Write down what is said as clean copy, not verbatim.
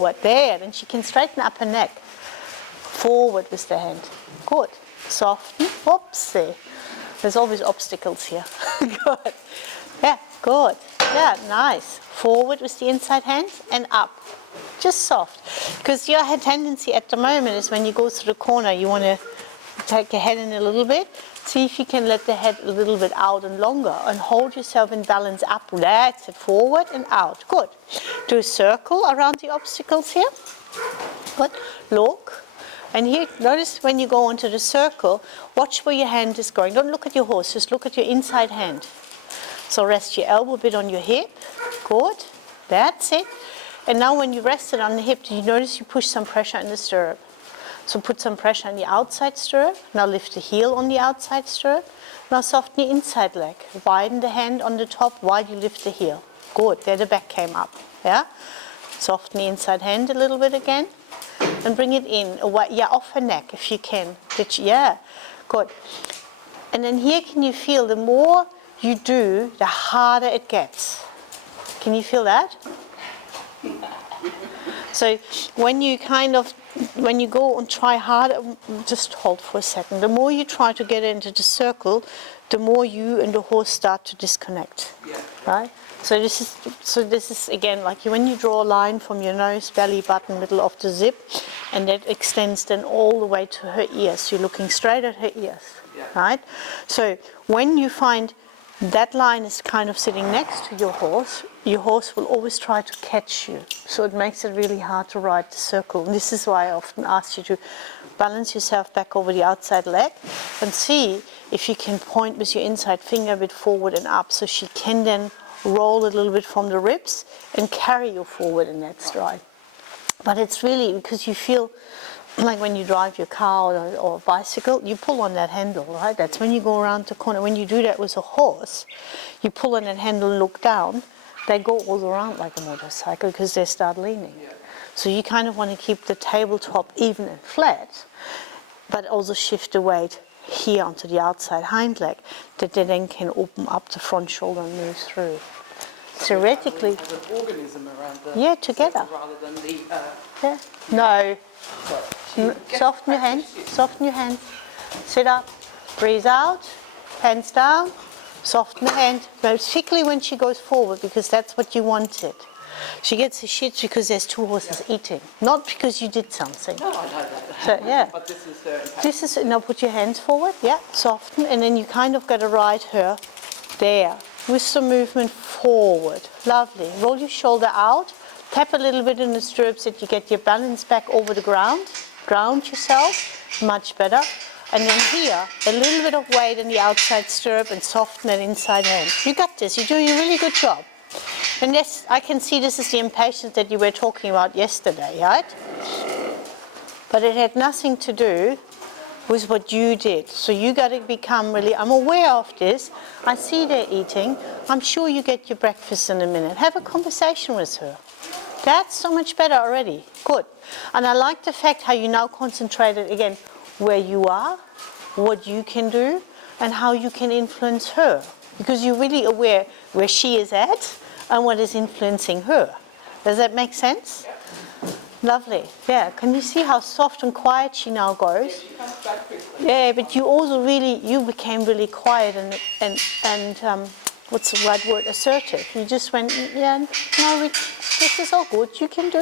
What there, then she can straighten up her neck. Forward with the hand. Good. Soften. Oops, there. There's always obstacles here. Good. Yeah, good. Yeah, nice. Forward with the inside hand and up. Just soft. Because your tendency at the moment is when you go through the corner, you want to take your head in a little bit. See if you can let the head a little bit out and longer and hold yourself in balance up. That's it. Forward and out. Good. Do a circle around the obstacles here. Good. Look. And here, notice when you go into the circle, watch where your hand is going. Don't look at your horse, just look at your inside hand. So rest your elbow a bit on your hip. Good. That's it. And now when you rest it on the hip, do you notice you push some pressure in the stirrup? So put some pressure on the outside stirrup. Now lift the heel on the outside stirrup. Now soften the inside leg. Widen the hand on the top while you lift the heel. Good. There the back came up. Yeah. Soften the inside hand a little bit again. And bring it in, away, yeah, off her neck if you can. Yeah, good. And then here can you feel the more you do, the harder it gets. Can you feel that? So when you go and try harder, just hold for a second. The more you try to get into the circle, the more you and the horse start to disconnect. Yeah. Right? So this is again like when you draw a line from your nose, belly button, middle of the zip, and that extends then all the way to her ears. You're looking straight at her ears, yeah. Right? So when you find that line is kind of sitting next to your horse will always try to catch you. So it makes it really hard to ride the circle. And this is why I often ask you to balance yourself back over the outside leg and see if you can point with your inside finger a bit forward and up so she can then roll a little bit from the ribs and carry you forward in that stride. But it's really because you feel like when you drive your car or a bicycle, you pull on that handle, right? That's when you go around the corner. When you do that with a horse, you pull on that handle and look down, they go all around like a motorcycle because they start leaning. Yeah. So you kind of want to keep the tabletop even and flat, but also shift the weight here onto the outside hind leg that they then can open up the front shoulder and move through. Theoretically, have an organism around the together rather than the yeah. No. Soften your hands. Soften your hands. Sit up. Breathe out. Hands down. Soften the hand, particularly when she goes forward because that's what you wanted. She gets the shits because there's two horses eating, not because you did something. No, I know that. So, yeah. But this is now put your hands forward, yeah, soften, and then you kind of got to ride her there with some movement forward. Lovely. Roll your shoulder out, tap a little bit in the stirrups that you get your balance back over the ground. Ground yourself, much better. And then here, a little bit of weight in the outside stirrup and soften that inside hand. You got this. You're doing a really good job. And yes, I can see this is the impatience that you were talking about yesterday, right? But it had nothing to do with what you did. So you got to become really, I'm aware of this. I see they're eating. I'm sure you get your breakfast in a minute. Have a conversation with her. That's so much better already. Good. And I like the fact how you now concentrated again where you are, what you can do, and how you can influence her. Because you're really aware where she is at and what is influencing her. Does that make sense? Yeah. Lovely. Yeah. Can you see how soft and quiet she now goes? she comes back quickly. Yeah, but you also you became really quiet and what's the right word? Assertive. You just went, yeah, no, this is all good. You can do